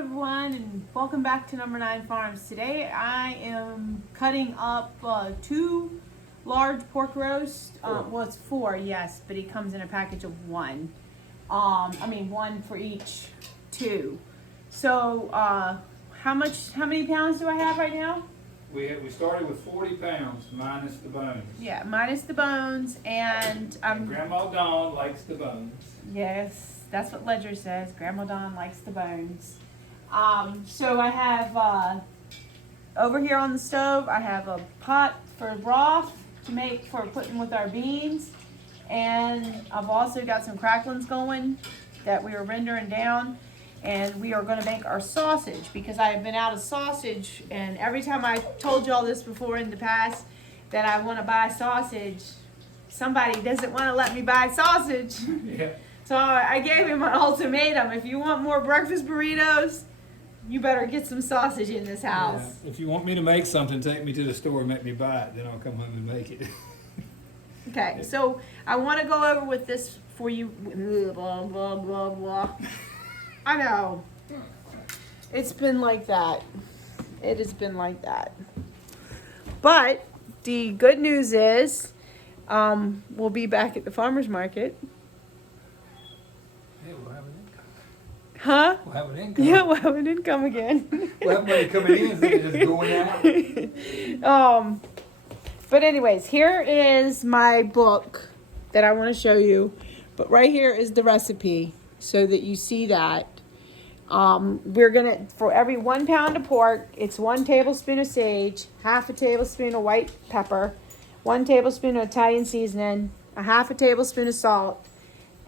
everyone, and welcome back to Number 9 Farms. Today I am cutting up 2 large pork roasts. Well, it's 4, yes, but it comes in a package of 1. One for each 2. So, how many pounds do I have right now? We started with 40 pounds minus the bones. Yeah, minus the bones, and Grandma Dawn likes the bones. Yes, that's what Ledger says. Grandma Dawn likes the bones. So I have over here on the stove, I have a pot for broth to make for putting with our beans, and I've also got some cracklings going that we are rendering down, and we are going to make our sausage because I have been out of sausage, and every time I told you all this before in the past that I want to buy sausage, somebody doesn't want to let me buy sausage. Yeah. So I gave him an ultimatum. If you want more breakfast burritos, you better get some sausage in this house. Yeah. If you want me to make something, take me to the store and make me buy it. Then I'll come home and make it. Okay, so I want to go over with this for you. Blah, blah, blah, blah. I know. It's been like that. It has been like that. But the good news is we'll be back at the farmer's market. Yeah, we'll have an income. Huh? We'll have an income. Yeah, we'll have an income again. We'll have money coming in instead of just going out. But anyways, here is my book that I want to show you. But right here is the recipe so that you see that. We're going to, for every 1 pound of pork, it's 1 tablespoon of sage, half a tablespoon of white pepper, 1 tablespoon of Italian seasoning, a half a tablespoon of salt,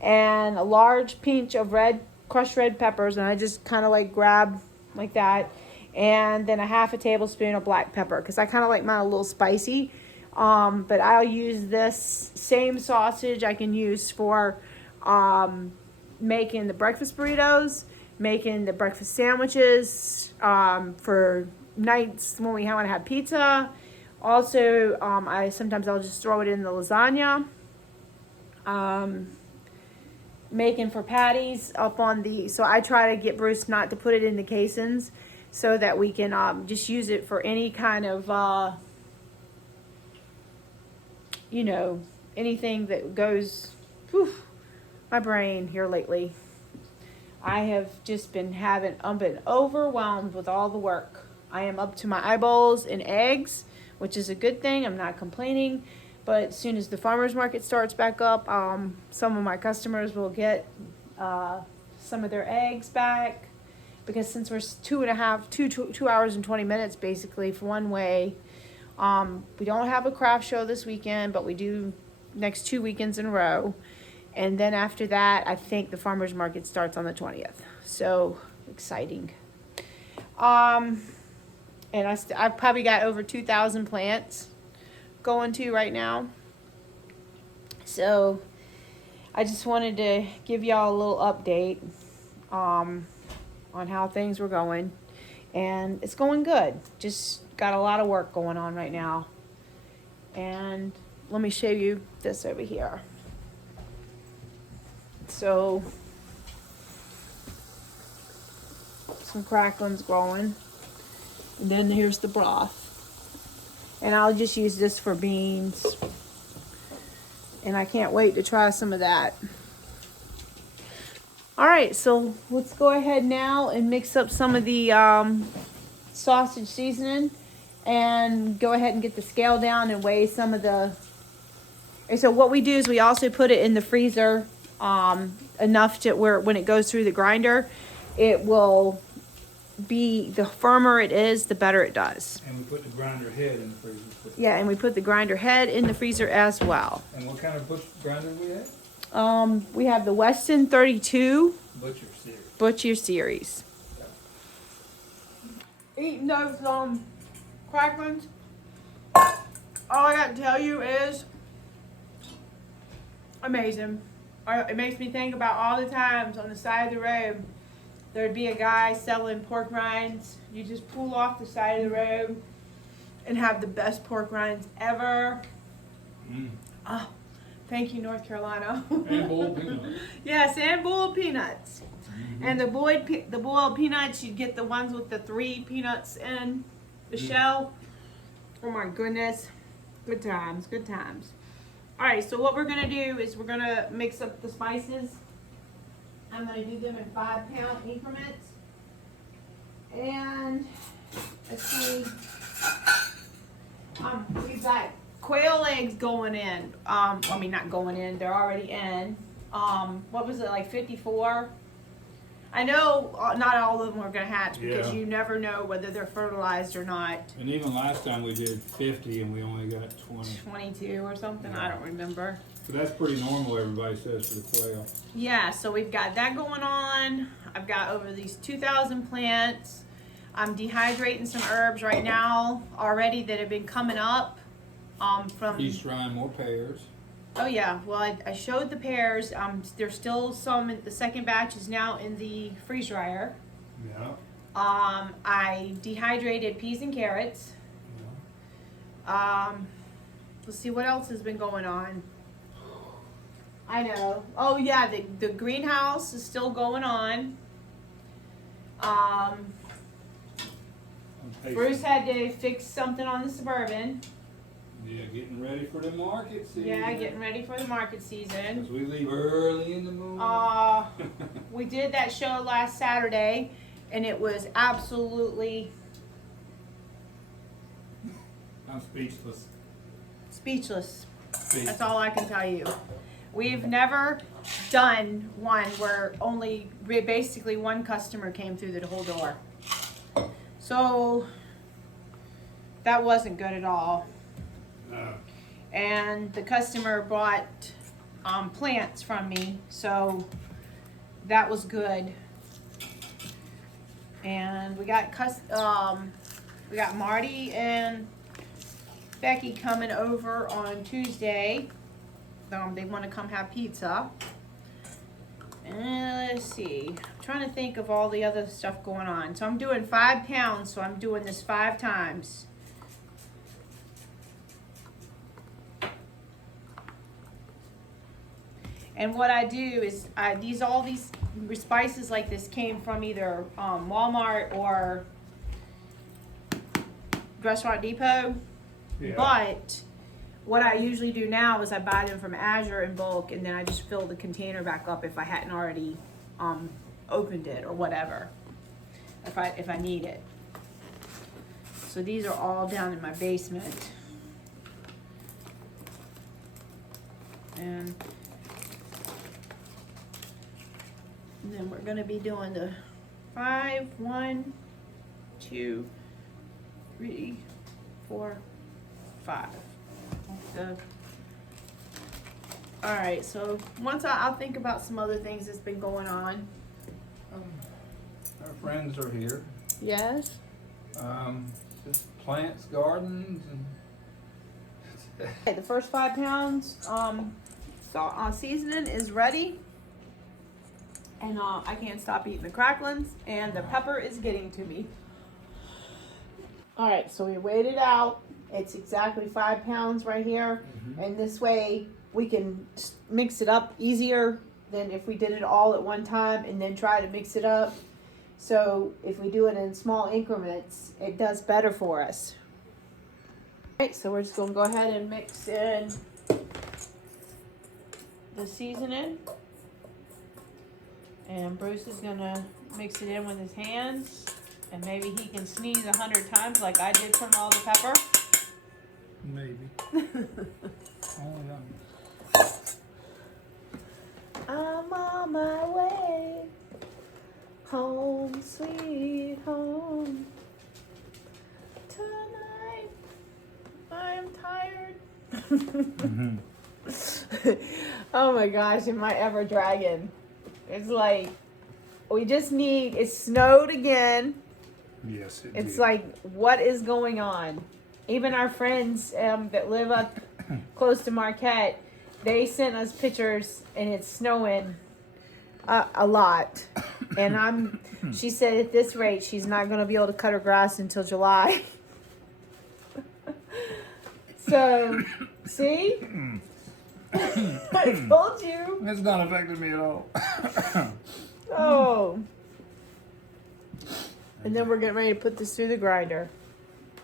and a large pinch of crushed red peppers, and I just kind of like grab like that, and then a half a tablespoon of black pepper because I kind of like mine a little spicy. But I'll use this same sausage I can use for making the breakfast burritos, making the breakfast sandwiches, for nights when we want to have pizza. Also, sometimes I'll just throw it in the lasagna. Making for patties up on so I try to get Bruce not to put it in the casings so that we can just use it for any kind of anything that goes. Whew, my brain here lately. I have just been been overwhelmed with all the work. I am up to my eyeballs in eggs, which is a good thing. I'm not complaining. But as soon as the farmer's market starts back up, some of my customers will get some of their eggs back. Because since we're 2 hours and 20 minutes basically for one way, we don't have a craft show this weekend, but we do next 2 weekends in a row. And then after that, I think the farmer's market starts on the 20th. So exciting. And I've probably got over 2,000 plants going to right now. So I just wanted to give y'all a little update on how things were going. And it's going good. Just got a lot of work going on right now. And let me show you this over here. So some cracklings growing. And then here's the broth. And I'll just use this for beans. And I can't wait to try some of that. All right, so let's go ahead now and mix up some of the sausage seasoning. And go ahead and get the scale down and weigh some of the... And so what we do is we also put it in the freezer enough to where when it goes through the grinder, it will... the firmer it is, the better it does. And we put the grinder head in the freezer. Yeah, and we put the grinder head in the freezer as well. And what kind of grinder we have? We have the Weston 32 Butcher series. Eating those cracklings, all I got to tell you is amazing. It makes me think about all the times on the side of the road there'd be a guy selling pork rinds. You just pull off the side of the road and have the best pork rinds ever. Thank you, North Carolina. And boiled peanuts. Yes, and boiled peanuts. And the boiled peanuts, you get the ones with the 3 peanuts in the shell. Oh my goodness. Good times, good times. All right, so what we're gonna do is we're gonna mix up the spices. I'm gonna do them in 5-pound increments. And let's see. We've got quail eggs going in. I mean, not going in, they're already in. What was it, like 54? I know not all of them are gonna hatch because Yeah. you never know whether they're fertilized or not. And even last time we did 50 and we only got 20. 22 or something, Yeah. I don't remember. So that's pretty normal, everybody says, for the quail. Yeah, so we've got that going on. I've got over these 2,000 plants. I'm dehydrating some herbs right now already that have been coming up. From He's trying more pears. Oh yeah, well I showed the pears. There's still some. The second batch is now in the freeze dryer. Yeah. I dehydrated peas and carrots. Let's see what else has been going on. I know. Oh yeah, the greenhouse is still going on. Bruce had to fix something on the Suburban. Yeah, getting ready for the market season. Yeah, getting ready for the market season. Because we leave early in the morning. We did that show last Saturday, and it was absolutely I'm speechless. speechless. Speechless. That's all I can tell you. We've never done one where only basically one customer came through the whole door. So that wasn't good at all. No. And the customer bought plants from me, so that was good. And we got Marty and Becky coming over on Tuesday. They want to come have pizza. And let's see, I'm trying to think of all the other stuff going on. So I'm doing 5 pounds, so I'm doing this 5 times. And what I do is all these spices like this came from either Walmart or Restaurant Depot. Yeah. But what I usually do now is I buy them from Azure in bulk, and then I just fill the container back up if I hadn't already opened it or whatever, if I need it. So these are all down in my basement. And then we're gonna be doing the 5, 1, 2, 3, 4, 5. All right, so once I'll think about some other things that's been going on. Our friends are here. Yes. Just plants, gardens, and Okay, the first 5 pounds seasoning is ready. And I can't stop eating the cracklings, and the pepper is getting to me. All right, so we weighed it out. It's exactly 5 pounds right here. And this way we can mix it up easier than if we did it all at one time and then try to mix it up. So if we do it in small increments, it does better for us. All right, so we're just gonna go ahead and mix in the seasoning. And Bruce is gonna mix it in with his hands, and maybe he can sneeze 100 times like I did from all the pepper. maybe. I'm on my way home, sweet home. Tonight, I'm tired. Oh my gosh, am I ever dragging? It's like, it snowed again. Yes, It's like, what is going on? Even our friends that live up close to Marquette, they sent us pictures, and it's snowing a lot. And she said at this rate, she's not going to be able to cut her grass until July. So, see? I told you. It's not affected me at all. Oh. And then we're getting ready to put this through the grinder.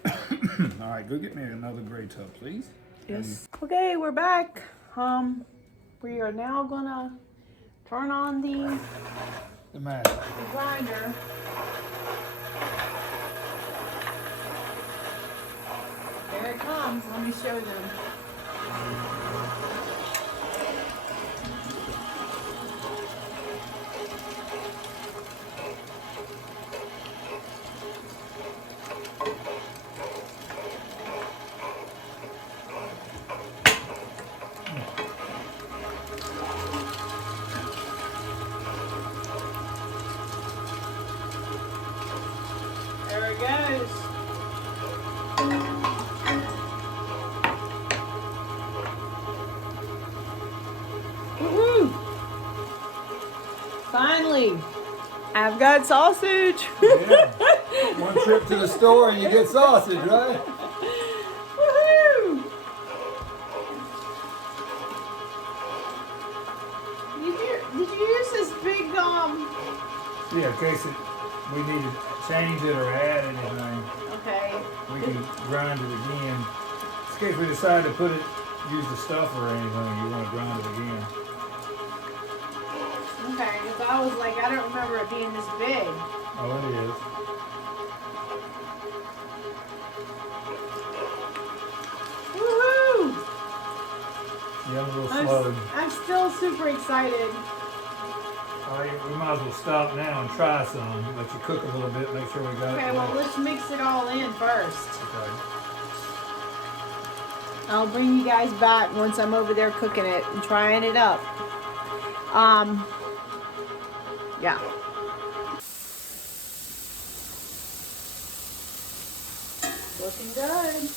All right, go get me another gray tub, please. Yes. Okay, we're back. We are now gonna turn on the The matter. grinder. There it comes. Let me show them. There it goes. Woohoo! Finally, I've got sausage. Yeah. One trip to the store and you get sausage, right? Woohoo! Did you use this big Yeah, in case we need to change it or add anything, Okay. we can grind it again. In case we decide to use the stuff or anything, you want to grind it again. Okay, because I was like, I don't remember it being this big. Oh, it is. Woohoo! Yeah, I'm a little slow. I'm still super excited. All right, we might as well stop now and try some. Let you cook a little bit, make sure we got it. Okay, well, let's mix it all in first. Okay. I'll bring you guys back once I'm over there cooking it and trying it up. Yeah. Looking good.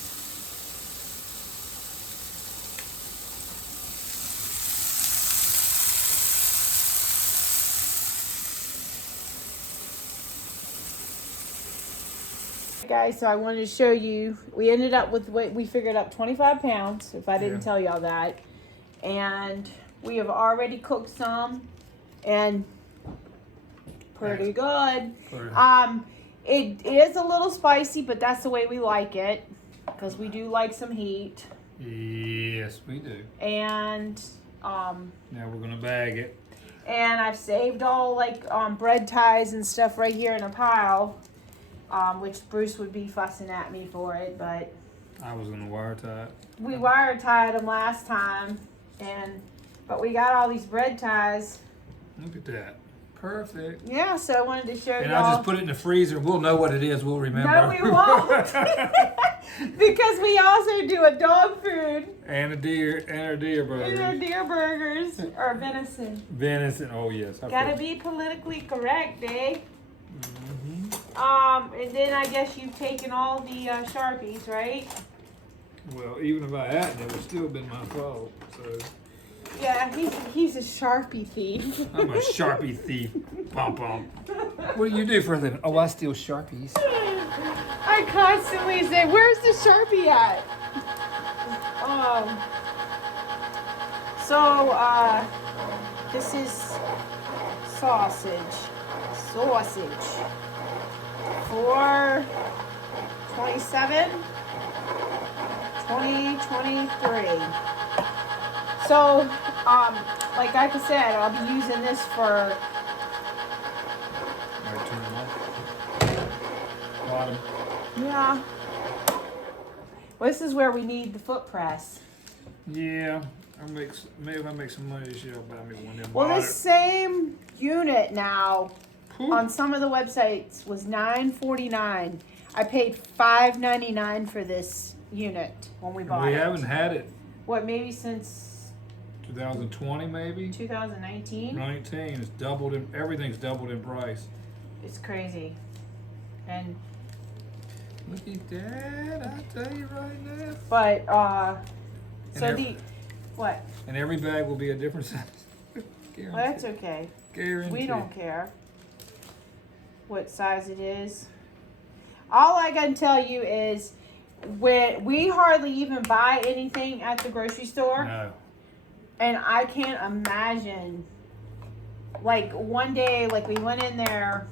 Guys, so I wanted to show you, we ended up with what we figured up 25 pounds, if I didn't Yeah. tell y'all that. And we have already cooked some and pretty good. It is a little spicy, but that's the way we like it because we do like some heat. Yes, we do. And Now we're gonna bag it. and I've saved all like bread ties and stuff right here in a pile. Which Bruce would be fussing at me for it, but I was gonna wire tie it. we wire tied them last time, but we got all these bread ties. Look at that. Perfect. Yeah, so I wanted to show And y'all. I just put it in the freezer. We'll know what it is. We'll remember. No, we won't, because we also do a dog food and a deer burger. and our deer burgers or venison. Venison. Oh yes. Gotta be politically correct, eh? Mm-hmm. And then I guess you've taken all the Sharpies, right? Well, even if I hadn't, it would still been my fault. So Yeah, he's a Sharpie thief. I'm a Sharpie thief. Pom pom. What do you do for a living? Oh, I steal Sharpies. I constantly say, "Where's the Sharpie at?" This is sausage. 4/27, 2023. So, like I said, I'll be using this for Alright, turn it off. Bottom. yeah. Well, this is where we need the foot press. Yeah. Maybe if I make some money this year, I'll buy me one of them. Well, this same unit now on some of the websites was $9.49. I paid $5.99 for this unit when we bought it. We haven't had it. What, maybe since 2020, maybe 2019? 19. It's doubled in. Everything's doubled in price. It's crazy. And Look at that! I tell you right now. but so And the what? And every bag will be a different size. Well, that's okay. Guaranteed. We don't care what size it is. All I can tell you is when we hardly even buy anything at the grocery store, No. and I can't imagine like one day, like we went in there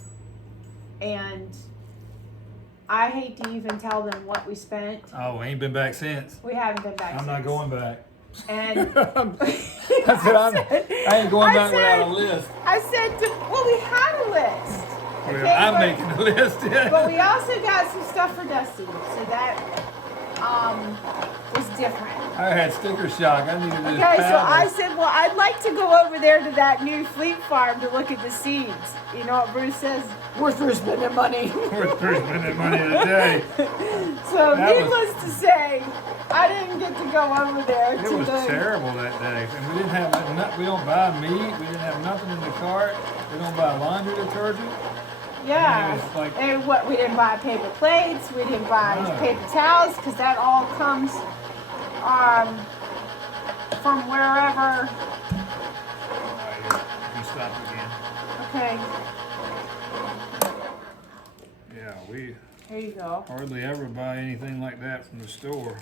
and I hate to even tell them what we spent. Oh, we ain't been back since. We haven't been back I'm since. not going back. And I ain't going back without a list. I said, well, we had a list. Well, Okay, I'm making a list. Yeah. But we also got some stuff for Dusty, so that was different. I had sticker shock. I needed this. Okay, so I said, well, I'd like to go over there to that new Fleet Farm to look at the seeds. You know what Bruce says? We're through spending money. We're through spending money today. So needless to say, I didn't get to go over there. It was terrible that day. And we didn't have, we don't buy meat. We didn't have nothing in the cart. We don't buy laundry detergent. Yeah, and, like, and what we didn't buy paper plates, we didn't buy No. paper towels, because that all comes from wherever. You stop again. Okay, Yeah, we here you go. hardly ever buy anything like that from the store. I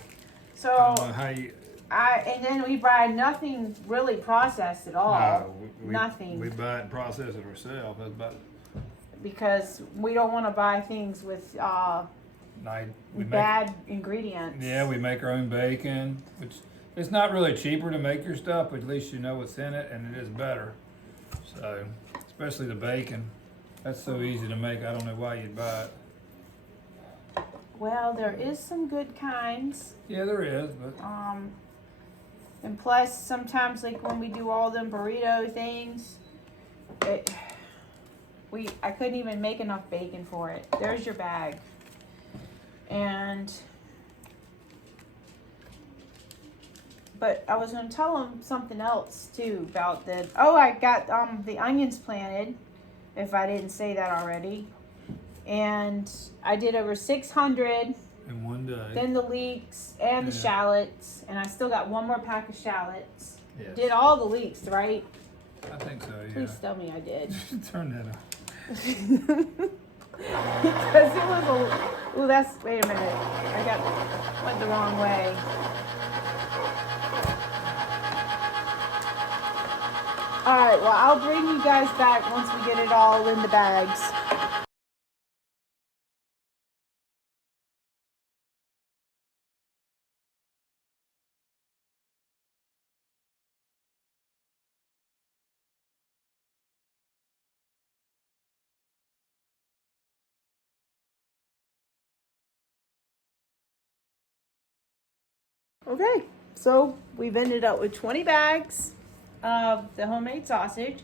So don't know how you. and then we buy nothing really processed at all. No, Nothing. We buy it and process it ourselves. That's about. Because we don't want to buy things with bad ingredients. Yeah, we make our own bacon, which it's not really cheaper to make your stuff, but at least you know what's in it, and it is better. So, especially the bacon, that's so easy to make. I don't know why you'd buy it. Well, there is some good kinds. Yeah, there is, but And plus, sometimes like when we do all them burrito things, I couldn't even make enough bacon for it. There's your bag. But I was gonna tell them something else too about I got the onions planted, if I didn't say that already. And I did over 600. in one day. Then the leeks and the shallots, and I still got one more pack of shallots. Yes. Did all the leeks, right? I think so, yeah. Please tell me I did. Turn that off. Because it was wait a minute. Went the wrong way. Alright, well, I'll bring you guys back once we get it all in the bags. Okay, so we've ended up with 20 bags of the homemade sausage,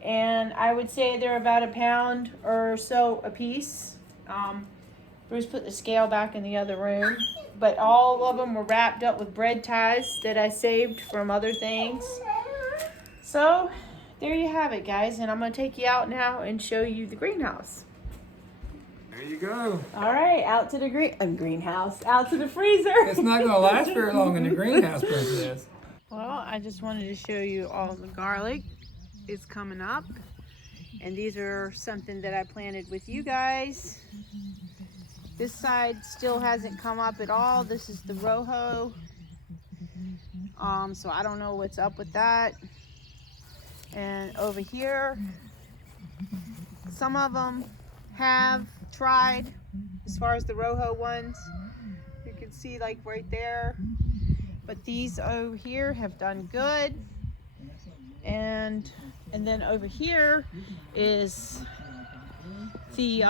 and I would say they're about a pound or so a piece. Bruce put the scale back in the other room, but all of them were wrapped up with bread ties that I saved from other things. So there you have it, guys, and I'm going to take you out now and show you the greenhouse. There you go. All right, out to the greenhouse, out to the freezer. It's not going to last very long in the greenhouse, Princess. Well, I just wanted to show you all the garlic is coming up. And these are something that I planted with you guys. This side still hasn't come up at all. This is the Rojo. So I don't know what's up with that. And over here, some of them have tried as far as the Rojo ones. You can see like right there. But these over here have done good. And then over here is the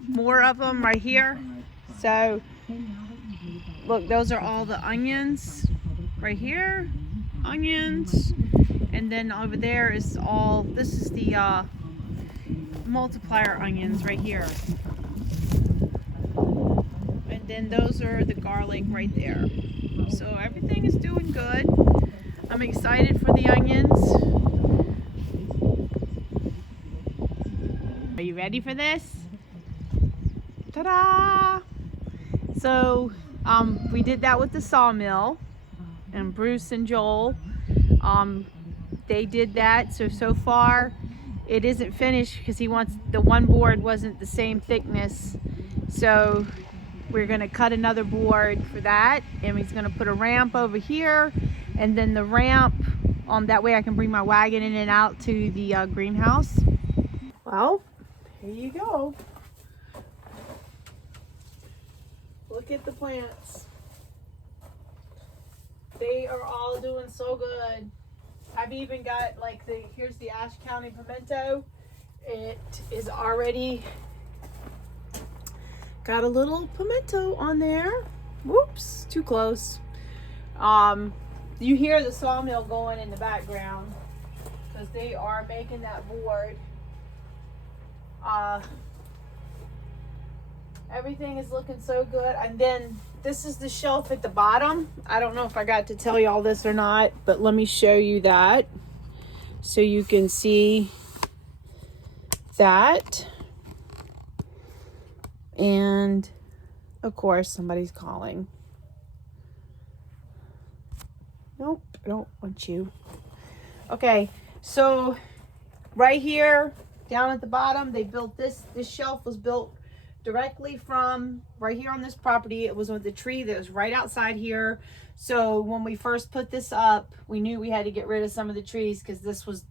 more of them right here. So look, those are all the onions right here, onions. And then over there is this is the multiplier onions right here. And then those are the garlic right there. So everything is doing good. I'm excited for the onions. Are you ready for this? Ta-da! So we did that with the sawmill, and Bruce and Joel, they did that. So far it isn't finished because he wants the one board wasn't the same thickness. So we're gonna cut another board for that, and he's gonna put a ramp over here, and then the ramp That way I can bring my wagon in and out to the greenhouse. Well, here you go. Look at the plants. They are all doing so good. I've even got like here's the Ashe County pimento. It is already got a little pimento on there. Whoops, too close. You hear the sawmill going in the background because they are making that board. Everything is looking so good. And then this is the shelf at the bottom. I don't know if I got to tell you all this or not, but let me show you that so you can see that. And of course somebody's calling. Nope, I don't want you. Okay, so right here down at the bottom, they built this shelf was built directly from right here on this property. It was with the tree that was right outside here. So when we first put this up, we knew we had to get rid of some of the trees because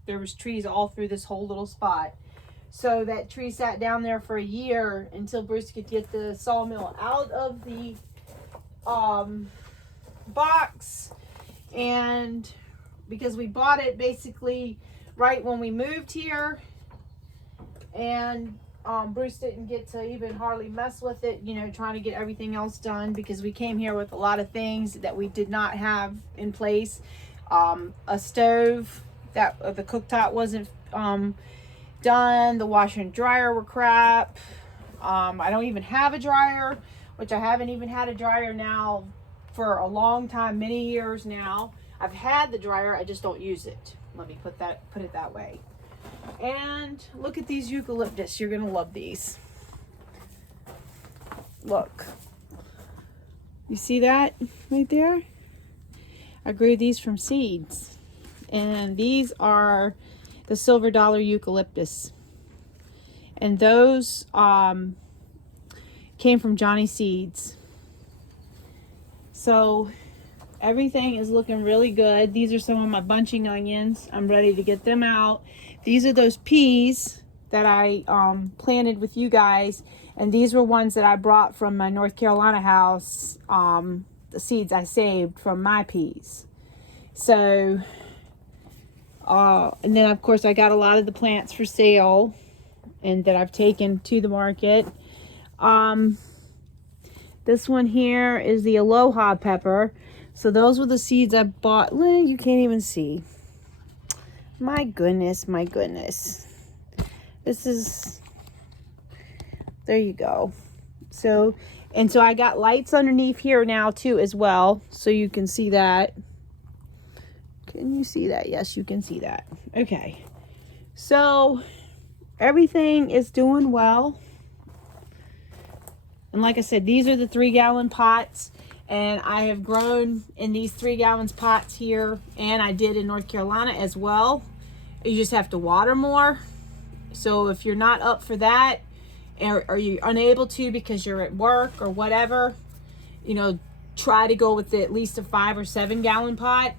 there was trees all through this whole little spot. So that tree sat down there for a year until Bruce could get the sawmill out of the box. And because we bought it basically right when we moved here, and Bruce didn't get to even hardly mess with it, you know, trying to get everything else done because we came here with a lot of things that we did not have in place. A stove, that the cooktop wasn't done, the washer and dryer were crap. I don't even have a dryer, which I haven't even had a dryer now for a long time, many years now. I've had the dryer, I just don't use it. Let me put it that way. And look at these eucalyptus. You're gonna love these. Look, you see that right there? I grew these from seeds, and these are the silver dollar eucalyptus, and those came from Johnny Seeds. So everything is looking really good. These are some of my bunching onions. I'm ready to get them out. These are those peas that I planted with you guys, and these were ones that I brought from my North Carolina house, the seeds I saved from my peas. So and then of course I got a lot of the plants for sale and that I've taken to the market. This one here is the Aloha pepper. So those were the seeds I bought. You can't even see. My goodness, my goodness. This is, there you go. So, and so I got lights underneath here now too as well. So you can see that. Can you see that? Yes, you can see that. Okay. So everything is doing well. And like I said, these are the 3-gallon pots. And I have grown in these 3-gallon pots here. And I did in North Carolina as well. You just have to water more. So if you're not up for that, or you're unable to because you're at work or whatever, you know, try to go with at least a 5 or 7-gallon pot.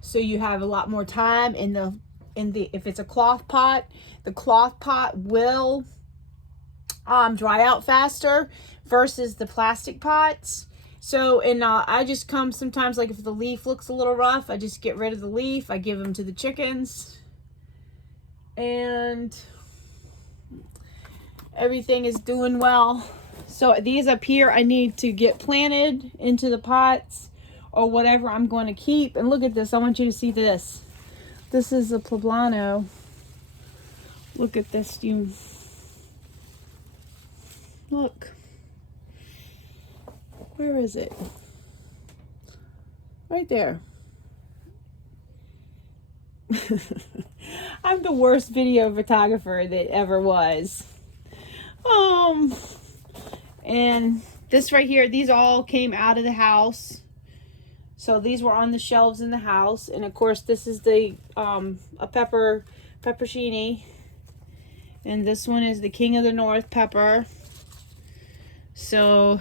So you have a lot more time if it's a cloth pot, the cloth pot will dry out faster versus the plastic pots. So, and I just come sometimes, like if the leaf looks a little rough, I just get rid of the leaf. I give them to the chickens. And everything is doing well. So these up here I need to get planted into the pots or whatever I'm going to keep. And look at this. I want you to see this. This is a poblano. Look at this. Look. Where is it? Right there. I'm the worst video photographer that ever was. And this right here, these all came out of the house. So these were on the shelves in the house. And of course, this is the a pepperoncini. And this one is the King of the North pepper. So,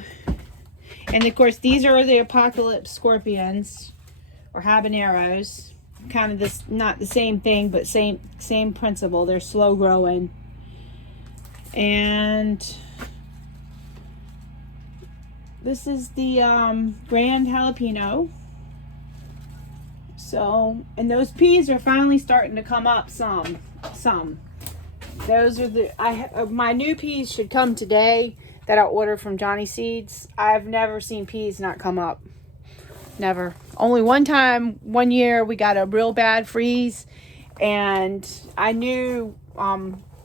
and of course, these are the apocalypse scorpions or habaneros. kind of this, not the same thing, but same principle. They're slow growing. And this is the grand jalapeno. So, and those peas are finally starting to come up some. Those are my new peas should come today that I ordered from Johnny Seeds. I've never seen peas not come up. Never. Only one time, one year, we got a real bad freeze, and I knew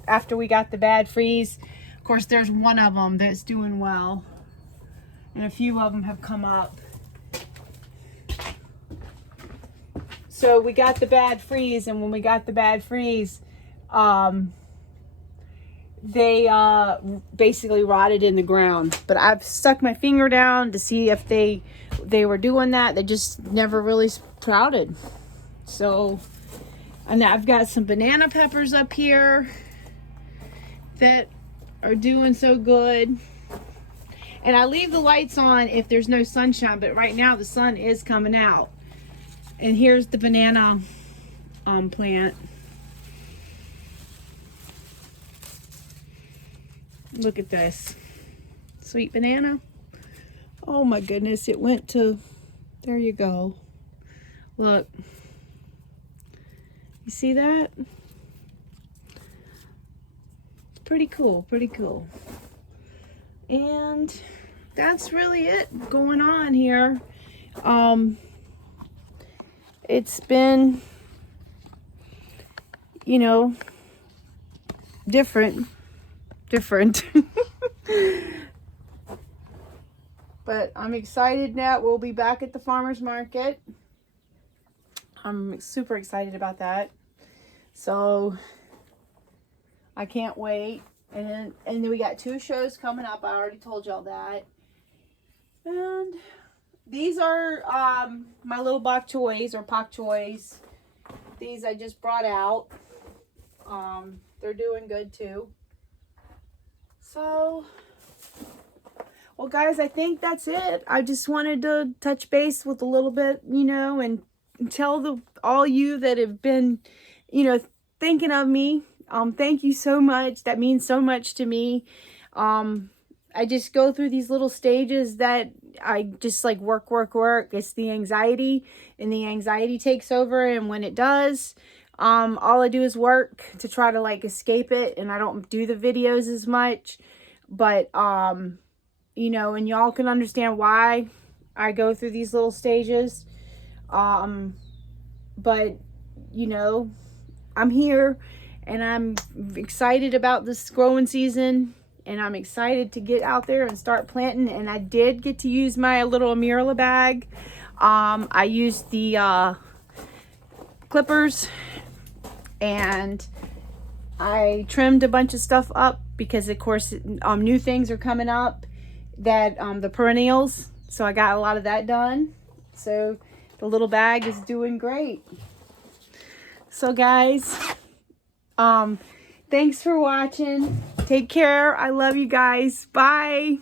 after we got the bad freeze, of course, there's one of them that's doing well, and a few of them have come up. So we got the bad freeze, and when we got the bad freeze, they basically rotted in the ground. But I've stuck my finger down to see if they were doing that. They just never really sprouted. So, and I've got some banana peppers up here that are doing so good. And I leave the lights on if there's no sunshine, but right now the sun is coming out. And here's the banana plant. Look at this. Sweet banana. Oh my goodness, it went to, there you go. Look. You see that? It's pretty cool, pretty cool. And that's really it going on here. It's been, you know, different. But I'm excited now. We'll be back at the farmer's market. I'm super excited about that. So I can't wait. And then we got 2 shows coming up. I already told y'all that. And these are my little bok choys or pak choys. These I just brought out. They're doing good too. So, well guys, I think that's it. I just wanted to touch base with a little bit, you know, and tell all you that have been, you know, thinking of me. Thank you so much. That means so much to me. I just go through these little stages that I just like work. It's the anxiety, and the anxiety takes over. And when it does, all I do is work to try to like escape it. And I don't do the videos as much, but, you know, and y'all can understand why I go through these little stages. But, you know, I'm here and I'm excited about this growing season. And I'm excited to get out there and start planting. And I did get to use my little Amirla bag. I used the clippers. And I trimmed a bunch of stuff up. Because, of course, new things are coming up. That the perennials. So I got a lot of that done. So the little bag is doing great. So, guys. Thanks for watching. Take care. I love you guys. Bye.